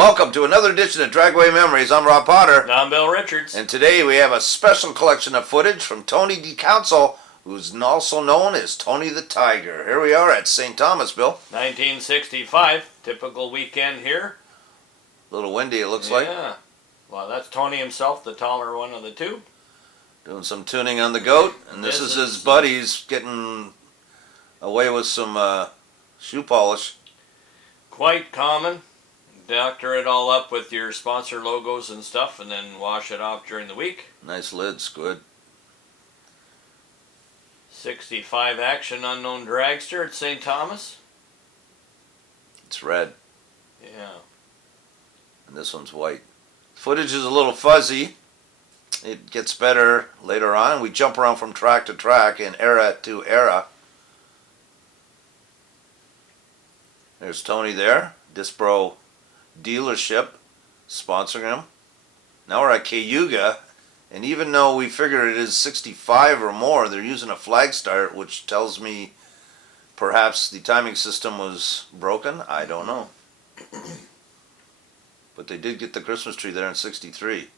Welcome to another edition of Dragway Memories. I'm Rob Potter. And I'm Bill Richards. And today we have a special collection of footage from Tony DeCouncil, who's also known as Tony the Tiger. Here we are at St. Thomas, Bill. 1965, typical weekend here. A little windy, it looks like. Yeah. Well, that's Tony himself, the taller one of the two. Doing some tuning on the goat. And this is his buddies getting away with some shoe polish. Quite common. Doctor it all up with your sponsor logos and stuff and then wash it off during the week. Nice lids, good. 65 Action Unknown Dragster at St. Thomas. It's red. Yeah. And this one's white. Footage is a little fuzzy. It gets better later on. We jump around from track to track and era to era. There's Tony there. Disbro dealership sponsoring him. Now we're at Cayuga, and even though we figure it is 65 or more, they're using a flag start, which tells me perhaps the timing system was broken. I don't know. But they did get the Christmas tree there in 63.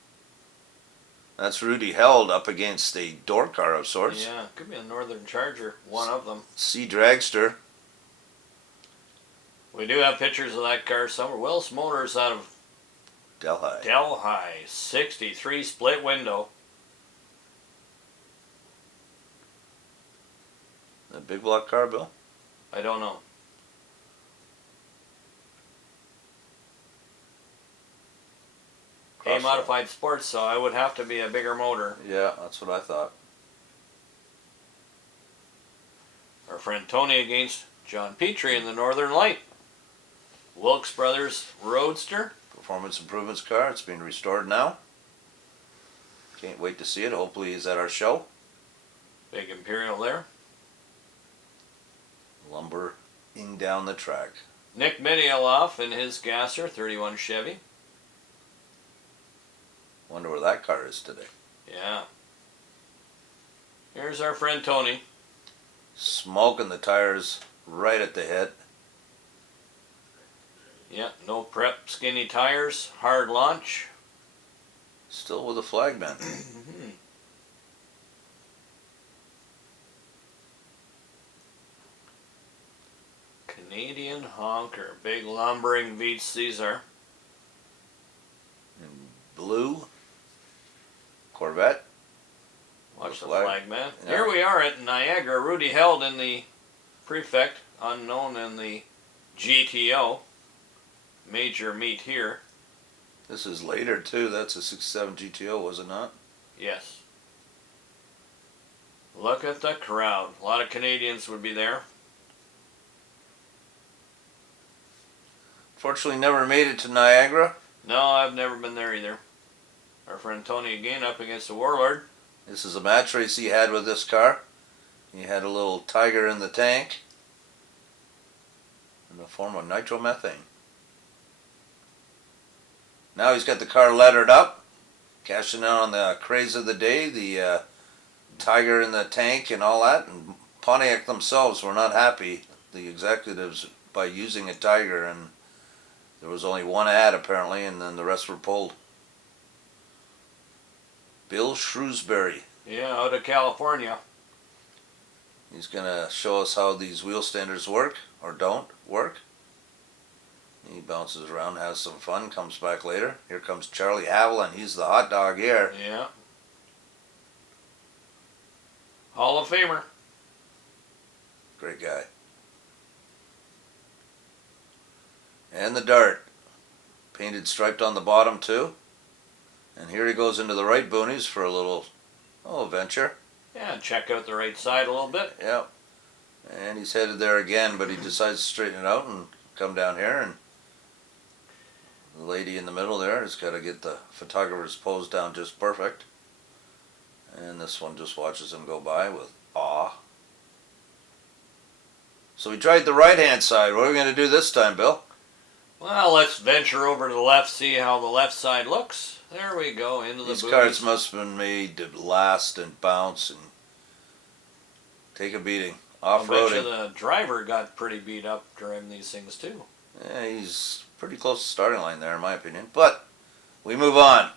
That's Rudy Held up against a door car of sorts. Yeah, could be a Northern Charger, one of them. C Dragster. We do have pictures of that car somewhere. Willis Motors out of Delhi, 63 split window. The big block car, Bill? I don't know. A modified sports, so I would have to be a bigger motor. Yeah, that's what I thought. Our friend Tony against John Petrie in the Northern Light. Wilkes Brothers Roadster. Performance improvements car. It's being restored now. Can't wait to see it. Hopefully he's at our show. Big Imperial there. Lumbering down the track. Nick Midieloff in his Gasser 31 Chevy. Wonder where that car is today. Yeah. Here's our friend Tony. Smoking the tires right at the head. Yeah, no prep, skinny tires, hard launch. Still with a flagman. Canadian honker, big lumbering beats Caesar. In blue. Corvette. Watch the flagman. Yeah. Here we are at Niagara. Rudy Held in the Prefect, unknown in the GTO. Major meet here. This is later too. That's a 67 GTO, was it not? Yes. Look at the crowd. A lot of Canadians would be there. Fortunately, never made it to Niagara. No, I've never been there either. Our friend Tony again up against the Warlord. This is a match race he had with this car. He had a little Tiger in the tank in the form of nitromethane. Now he's got the car lettered up, cashing in on the craze of the day, the Tiger in the tank and all that. And Pontiac themselves were not happy, the executives, by using a Tiger, and there was only one ad apparently, and then the rest were pulled. Bill Shrewsbury. Yeah, out of California. He's going to show us how these wheel standers work, or don't work. He bounces around, has some fun, comes back later. Here comes Charlie Haviland. He's the hot dog here. Yeah. Hall of Famer. Great guy. And the Dart. Painted striped on the bottom too. And here he goes into the right boonies for a little venture. Yeah, check out the right side a little bit. Yep. And he's headed there again, but he decides to straighten it out and come down here, and the lady in the middle there has got to get the photographer's pose down just perfect. And this one just watches him go by with awe. So we tried the right-hand side. What are we going to do this time, Bill? Well, let's venture over to the left, see how the left side looks. There we go, into the These booties. carts must have been made to last and bounce and take a beating. I bet you Off-roading. the driver got pretty beat up during these things too. Yeah, he's pretty close to starting line there, in my opinion. But we move on.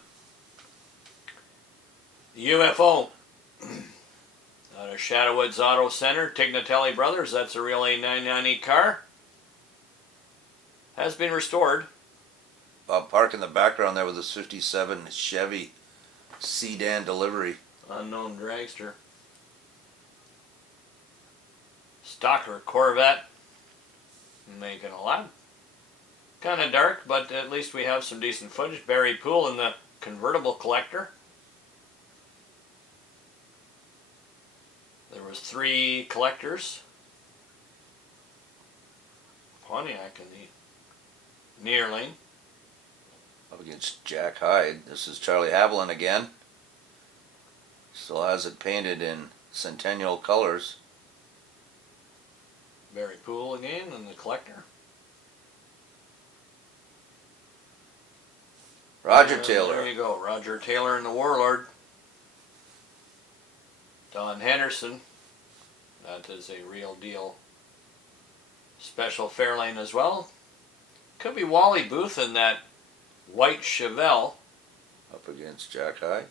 UFO. Out of Shadowwoods Auto Center, Tignatelli Brothers, that's a real A990 car. Has been restored. Park in the background there with this 57 Chevy sedan delivery. Unknown dragster. Stalker Corvette. Making a lot. Kind of dark, but at least we have some decent footage. Barry Poole in the convertible collector. There was 3 collectors. Pontiac in the near lane. Up against Jack Hyde. This is Charlie Haviland again. Still has it painted in Centennial colors. Barry Poole again in the collector. Roger Taylor. There you go. Roger Taylor in the Warlord. Don Henderson. That is a real deal special Fairlane as well. Could be Wally Booth in that white Chevelle. Up against Jack Hyde.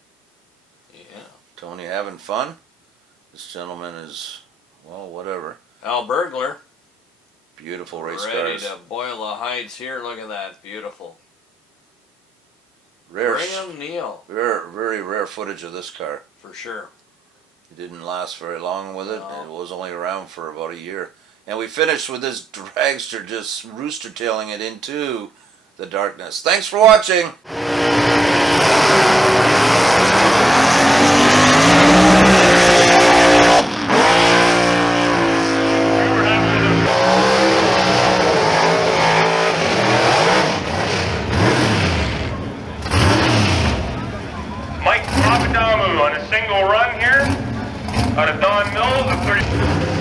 Yeah. Tony having fun. This gentleman is, well, whatever. Al Burglar. Beautiful race Ready cars. to boil the hides here. Look at that. Beautiful. Rare, Graham Neal. very rare footage of this car. For sure. It didn't last very long with it. No. It was only around for about a year. And we finished with this dragster just rooster tailing it into the darkness. Thanks for watching. Mike Papadamu on a single run here out of Don Mills of 30.